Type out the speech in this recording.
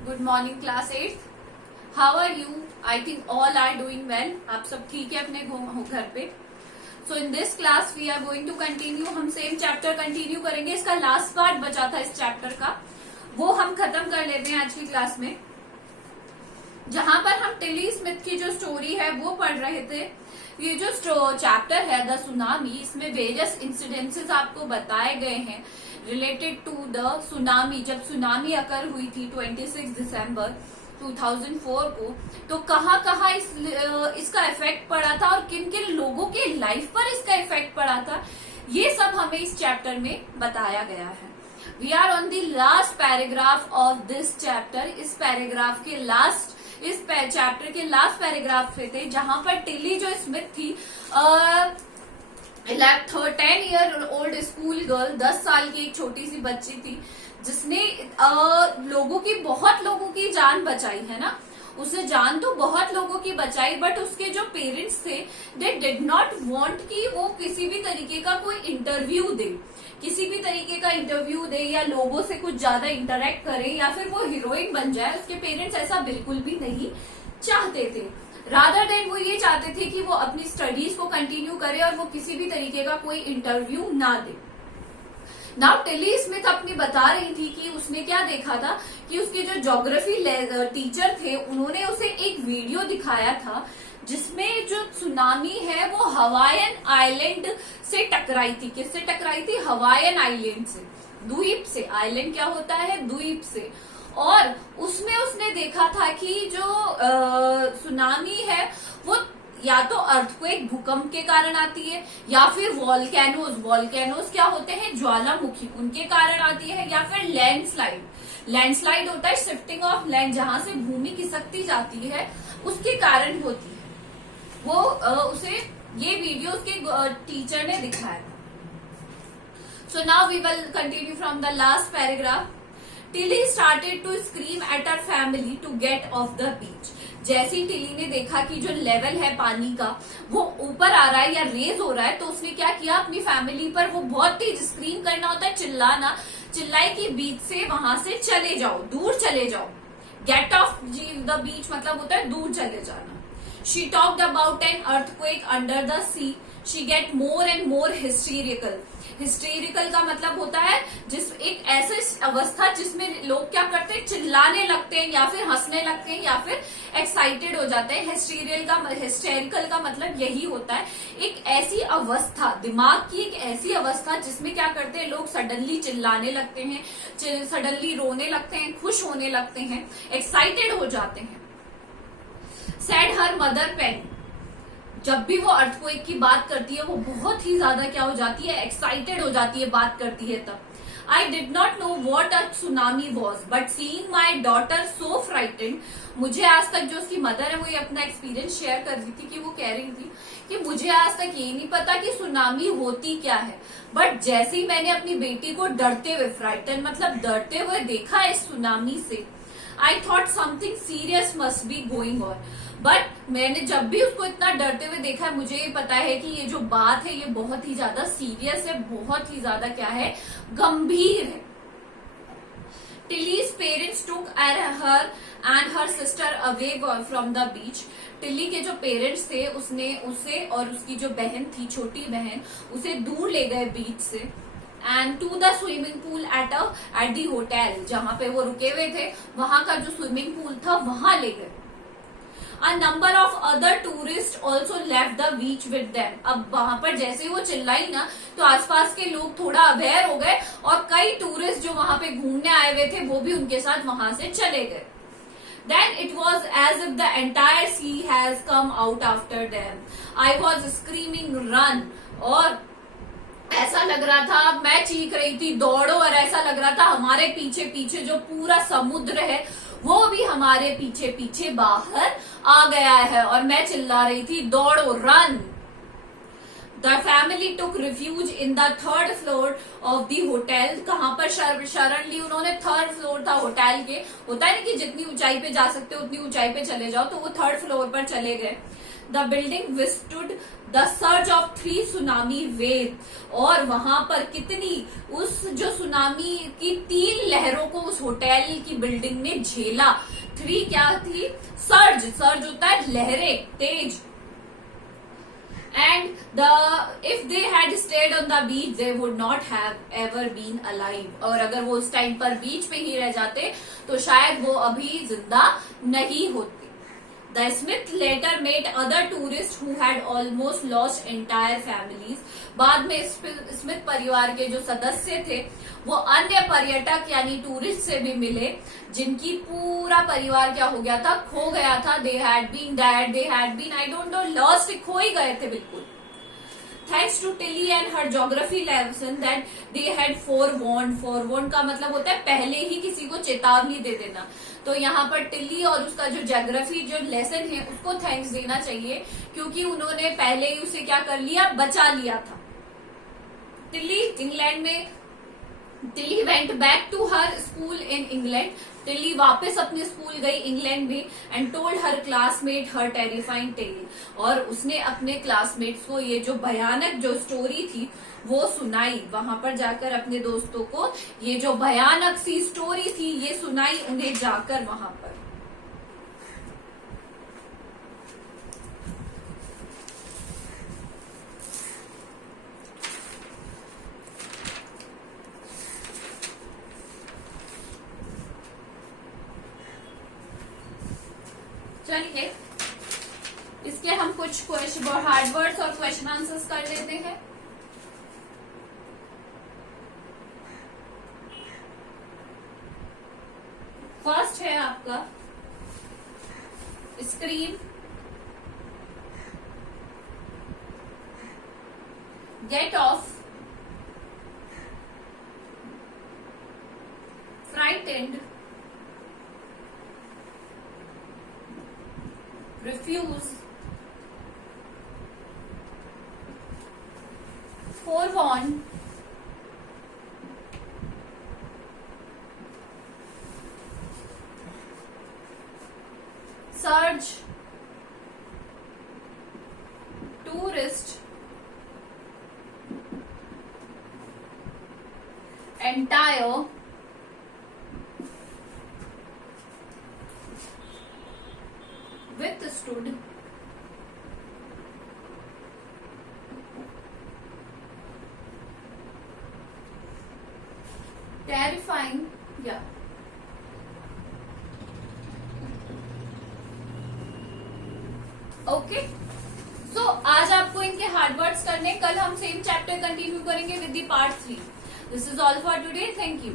Good morning class 8th। How are you? I think all are doing well. आप सब ठीक है अपने घर पे? So in this class we are going to continue. हम सेम चैप्टर कंटिन्यू करेंगे। इसका लास्ट पार्ट बचा था इस चैप्टर का, वो हम खत्म कर लेते हैं आज की क्लास में, जहां पर हम टिली स्मिथ की जो स्टोरी है वो पढ़ रहे थे। ये जो चैप्टर है द सुनामी, इसमें वेरियस इंसिडेंसेस आपको बताए गए हैं रिलेटेड टू द सुनामी। जब सुनामी अकर हुई थी 26 दिसंबर 2004 को, तो कहाँ कहाँ इसका इफेक्ट पड़ा था और किन किन लोगों के लाइफ पर इसका इफेक्ट पड़ा था, ये सब हमें इस चैप्टर में बताया गया है। We are on the last paragraph of this chapter. इस पैराग्राफ के लास्ट, इस चैप्टर के लास्ट पैराग्राफ पे थे, जहां पर टिली जो स्मिथ थी 10 ईयर ओल्ड स्कूल गर्ल, 10 साल की एक छोटी सी बच्ची थी, जिसने बहुत लोगों की जान बचाई है ना। उसने जान तो बहुत लोगों की बचाई, बट उसके जो पेरेंट्स थे दे डिड नॉट वांट कि वो किसी भी तरीके का कोई इंटरव्यू दे, किसी भी तरीके का इंटरव्यू दे या लोगों से कुछ ज्यादा इंटरेक्ट करे या फिर वो हीरोइन बन जाए। उसके पेरेंट्स ऐसा बिल्कुल भी नहीं चाहते थे। रादर देन वो ये चाहते थे कि वो अपनी स्टडीज को कंटिन्यू करे और वो किसी भी तरीके का कोई इंटरव्यू ना दे। नाउ टिली स्मिथ अपनी बता रही थी कि उसने क्या देखा था कि उसके जो ज्योग्राफी टीचर थे, उन्होंने उसे एक वीडियो दिखाया था जिसमें जो सुनामी है वो हवाईयन आइलैंड से टकराई थी। किससे टकराई थी? हवाईयन आइलैंड से, द्वीप से। आइलैंड क्या होता है? द्वीप से। और उसमें उसने देखा था कि जो सुनामी है वो या तो अर्थक्वेक, भूकंप के कारण आती है, या फिर वॉल्केनोज क्या होते हैं? ज्वालामुखी, उनके कारण आती है, या फिर लैंडस्लाइड होता है शिफ्टिंग ऑफ लैंड, जहां से भूमि खिसकती जाती है, उसके कारण होती है। वो उसे ये वीडियो उसके टीचर ने दिखाया था। So now we will continue from the last paragraph. Tilly started to scream at her family to get off the beach. जैसे ही टिली ने देखा कि जो लेवल है पानी का वो ऊपर आ रहा है या रेज हो रहा है, तो उसने क्या किया, अपनी फैमिली पर वो बहुत तेज स्क्रीम करना होता है, चिल्लाना, चिल्लाई कि बीच से, वहां से चले जाओ, दूर चले जाओ। गेट ऑफ द बीच मतलब होता है दूर चले जाना। She talked about an earthquake under the sea. She get more and more hysterical. Hysterical का मतलब होता है जिस एक ऐसे अवस्था जिसमें लोग क्या करते हैं, चिल्लाने लगते हैं या फिर हंसने लगते हैं या फिर एक्साइटेड हो जाते हैं। हिस्टेरिकल का मतलब यही होता है, एक ऐसी अवस्था, दिमाग की एक ऐसी अवस्था जिसमें क्या करते हैं लोग, सडनली चिल्लाने लगते हैं, सडनली रोने लगते हैं, खुश होने लगते हैं, एक्साइटेड हो जाते हैं। सेड हर मदर पेनी। जब भी वो अर्थक्वेक की बात करती है वो बहुत ही ज्यादा क्या हो जाती है, एक्साइटेड हो जाती है बात करती है तब। I did not know what a tsunami was but seeing my daughter so frightened. मुझे आज तक, जो उसकी मदर है वो ये अपना एक्सपीरियंस शेयर कर रही थी कि वो कह रही थी कि मुझे आज तक ये नहीं पता कि सुनामी होती क्या है, बट जैसे ही मैंने अपनी बेटी को डरते हुए, फ्राइटन मतलब डरते हुए देखा इस सुनामी से, I thought something serious must be going on. But मैंने जब भी उसको इतना डरते हुए देखा है, मुझे ये पता है कि ये जो बात है ये बहुत ही ज्यादा सीरियस है, बहुत ही ज्यादा क्या है, गंभीर है। Tilly's parents took her and her sister away from the beach. Tilly के जो पेरेंट्स थे उसने उसे और उसकी जो बहन थी, छोटी बहन, उसे दूर ले गए बीच से, and to the swimming pool at the hotel, जहां पे वो रुके हुए थे वहां का जो स्विमिंग पूल था वहां ले गए। A number of other tourists also left the beach with them. अब वहां पर जैसे वो चिल्लाई ना, तो आसपास के लोग थोड़ा अवेयर हो गए और कई टूरिस्ट जो वहां पे घूमने आए हुए थे वो भी उनके साथ वहां से चले गए। Then it was as if the entire sea has come out after them. I was screaming run, और ऐसा लग रहा था, मैं चीख रही थी दौड़ो, और ऐसा लग रहा था हमारे पीछे पीछे जो पूरा समुद्र है वो भी हमारे पीछे पीछे बाहर आ गया है, और मैं चिल्ला रही थी दौड़ो, run. The family took refuge in the third floor of the hotel. कहां पर शरण ली उन्होंने? थर्ड फ्लोर था होटल के। होता है ना कि जितनी ऊंचाई पे जा सकते हो उतनी ऊंचाई पे चले जाओ, तो वो थर्ड फ्लोर पर चले गए। The building withstood the surge of 3 tsunami wave, और वहां पर कितनी, उस जो सुनामी की 3 लहरों को उस होटल की बिल्डिंग ने झेला। 3 क्या थी? सर्ज, सर्ज होता है लहरें, तेज। And if they had stayed on the beach, they would not have ever been alive. और अगर वो उस टाइम पर बीच पे ही रह जाते तो शायद वो अभी जिंदा नहीं होते। The Smith later met other tourists who had almost lost entire families. बाद में स्मिथ परिवार के जो सदस्य थे वो अन्य पर्यटक यानी टूरिस्ट से भी मिले जिनकी पूरा परिवार क्या हो गया था? खो गया था। They had been dead, they had been, I don't know, lost, खो ही गए थे बिल्कुल। Thanks to Tilly and her geography lesson that they had forewarned. Forewarned का मतलब होता है पहले ही किसी को चेतावनी दे देना। तो यहाँ पर टिल्ली और उसका जो ज्योग्राफी जो लेसन है उसको थैंक्स देना चाहिए, क्योंकि उन्होंने पहले ही उसे क्या कर लिया? बचा लिया था। टिल्ली इंग्लैंड में, Tilly went back to her school in England. Tilly वापस अपने स्कूल गई इंग्लैंड में and told her classmate her terrifying tale, और उसने अपने क्लासमेट्स को ये जो भयानक जो स्टोरी थी वो सुनाई। वहां पर जाकर अपने दोस्तों को ये जो भयानक सी स्टोरी थी ये सुनाई उन्हें जाकर वहां पर। चलिए इसके हम कुछ क्वेश्चन हार्ड वर्ड्स और क्वेश्चन आंसर्स कर लेते हैं। फर्स्ट है आपका scream, get off, frightened, refuse, forewarn, surge, tourist, entire, withstood, terrifying, या ओके। सो आज आपको इनके हार्ड वर्ड्स करने, कल हम सेम चैप्टर कंटिन्यू करेंगे with the part 3। This is all for today, thank you.